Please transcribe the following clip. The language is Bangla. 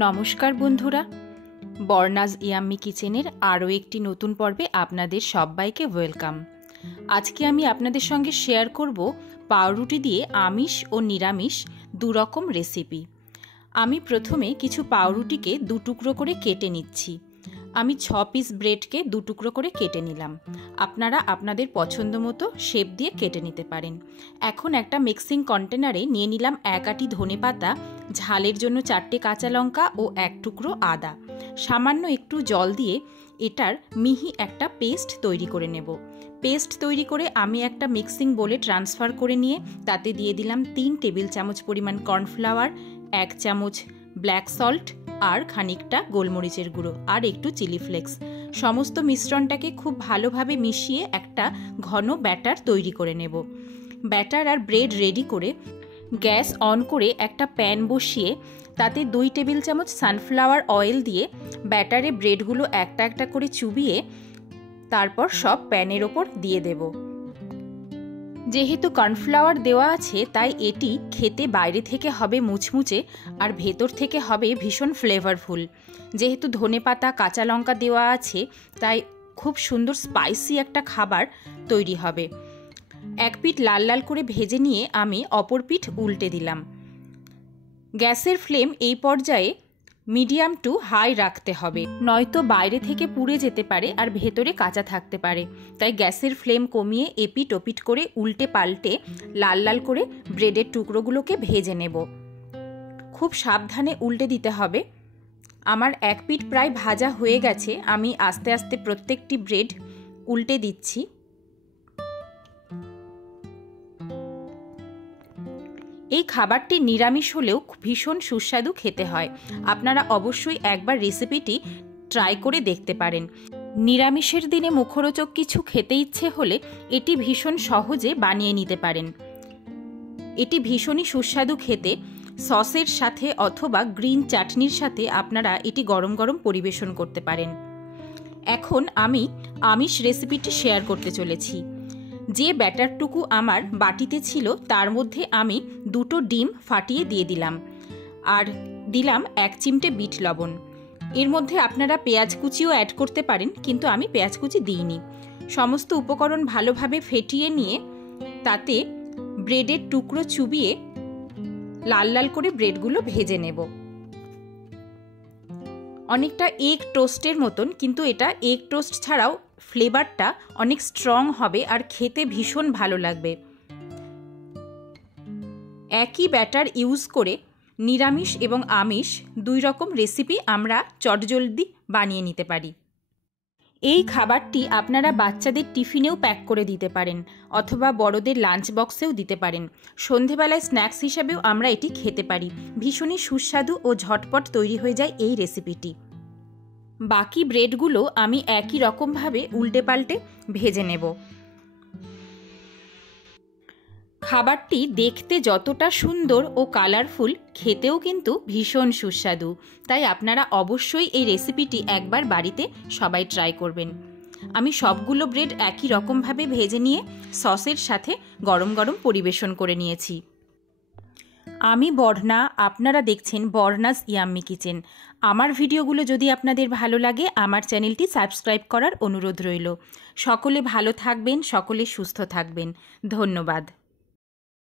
নমস্কার বন্ধুরা, বর্ণাজ ইয়াম্মি কিচেনের আরও একটি নতুন পর্বে আপনাদের সবাইকে ওয়েলকাম। আজকে আমি আপনাদের সঙ্গে শেয়ার করব পাউরুটি দিয়ে আমিষ ও নিরামিষ দুরকম রেসিপি। আমি প্রথমে কিছু পাউরুটিকে দু টুকরো করে কেটে নিচ্ছি। আমি 6 পিস ব্রেডকে দু টুকরো করে কেটে নিলাম। আপনারা আপনাদের পছন্দ মতো শেপ দিয়ে কেটে নিতে পারেন। এখন একটা মিক্সিং কন্টেনারে নিয়ে নিলাম 1 আঁটি ধনেপাতা, ঝালের জন্য 4টে কাঁচা লঙ্কা ও 1 টুকরো আদা। সামান্য একটু জল দিয়ে এটার মিহি একটা পেস্ট তৈরি করে নেব। পেস্ট তৈরি করে আমি একটা মিক্সিং বোলে ট্রান্সফার করে নিয়ে তাতে দিয়ে দিলাম 3 টেবিল চামচ পরিমাণ কর্নফ্লাওয়ার, 1 চামচ ব্ল্যাক সল্ট আর খানিকটা গোলমরিচের গুঁড়ো আর একটু চিলি ফ্লেক্স। সমস্ত মিশ্রণটাকে খুব ভালোভাবে মিশিয়ে একটা ঘন ব্যাটার তৈরি করে নেব। ব্যাটার আর ব্রেড রেডি করে গ্যাস অন করে একটা প্যান বসিয়ে তাতে 2 টেবিল চামচ সানফ্লাওয়ার অয়েল দিয়ে ব্যাটারে ব্রেডগুলো একটা একটা করে চুবিয়ে তারপর সব প্যানের ওপর দিয়ে দেব। যেহেতু কর্নফ্লাওয়ার দেওয়া আছে তাই এটি খেতে বাইরে থেকে হবে মুচমুচে আর ভেতর থেকে হবে ভীষণ ফ্লেভারফুল। যেহেতু ধনেপাতা কাঁচা লঙ্কা দেওয়া আছে তাই খুব সুন্দর স্পাইসি একটা খাবার তৈরি হবে। এক পিঠ লাল লাল করে ভেজে নিয়ে আমি অপর পিঠ উল্টে দিলাম। গ্যাসের ফ্লেম এই পর্যায়ে মিডিয়াম টু হাই রাখতে হবে, নয়তো বাইরে থেকে পুড়ে যেতে পারে আর ভেতরে কাঁচা থাকতে পারে। তাই গ্যাসের ফ্লেম কমিয়ে এপিট ওপিট করে উল্টে পাল্টে লাল লাল করে ব্রেডের টুকরোগুলোকে ভেজে নেব। খুব সাবধানে উল্টে দিতে হবে। আমার এক পিঠ প্রায় ভাজা হয়ে গেছে। আমি আস্তে আস্তে প্রত্যেকটি ব্রেড উল্টে দিচ্ছি। এই খাবারটি নিরামিষ হলেও ভীষণ সুস্বাদু খেতে হয়। আপনারা অবশ্যই একবার রেসিপিটি ট্রাই করে দেখতে পারেন। নিরামিষের দিনে মুখরোচক কিছু খেতে ইচ্ছে হলে এটি ভীষণ সহজে বানিয়ে নিতে পারেন। এটি ভীষণই সুস্বাদু খেতে। সসের সাথে অথবা গ্রিন চাটনির সাথে আপনারা এটি গরম গরম পরিবেশন করতে পারেন। এখন আমি আমিষ রেসিপিটি শেয়ার করতে চলেছি। যে ব্যাটারটুকু আমার বাটিতে ছিল তার মধ্যে আমি 2টো ডিম ফাটিয়ে দিয়ে দিলাম আর দিলাম 1 চিমটে বিট লবণ। এর মধ্যে আপনারা পেঁয়াজ কুচিও অ্যাড করতে পারেন, কিন্তু আমি পেঁয়াজ কুচি দিইনি। সমস্ত উপকরণ ভালোভাবে ফেটিয়ে নিয়ে তাতে ব্রেডের টুকরো চুবিয়ে লাল লাল করে ব্রেডগুলো ভেজে নেব। অনেকটা এগ টোস্টের মতন, কিন্তু এটা এগ টোস্ট ছাড়াও ফ্লেভারটা অনেক স্ট্রং হবে আর খেতে ভীষণ ভালো লাগবে। একই ব্যাটার ইউজ করে নিরামিষ এবং আমিষ 2 রকম রেসিপি আমরা চটজলদি বানিয়ে নিতে পারি। এই খাবারটি আপনারা বাচ্চাদের টিফিনেও প্যাক করে দিতে পারেন অথবা বড়দের লাঞ্চ বক্সেও দিতে পারেন। সন্ধেবেলায় স্ন্যাক্স হিসাবেও আমরা এটি খেতে পারি। ভীষণই সুস্বাদু ও ঝটপট তৈরি হয়ে যায় এই রেসিপিটি। বাকি ব্রেডগুলো আমি একই রকমভাবে উল্টে পাল্টে ভেজে নেব। খাবারটি দেখতে যতটা সুন্দর ও কালারফুল, খেতেও কিন্তু ভীষণ সুস্বাদু। তাই আপনারা অবশ্যই এই রেসিপিটি একবার বাড়িতে সবাই ট্রাই করবেন। আমি সবগুলো ব্রেড একই রকমভাবে ভেজে নিয়ে সসের সাথে গরম গরম পরিবেশন করে নিয়েছি। আমি বর্ণা, আপনারা দেখছেন বর্ণাজ ইয়াম্মি কিচেন। আমার ভিডিওগুলো যদি আপনাদের ভালো লাগে আমার চ্যানেলটি সাবস্ক্রাইব করার অনুরোধ রইল। সকলে ভালো থাকবেন, সকলে সুস্থ থাকবেন। ধন্যবাদ।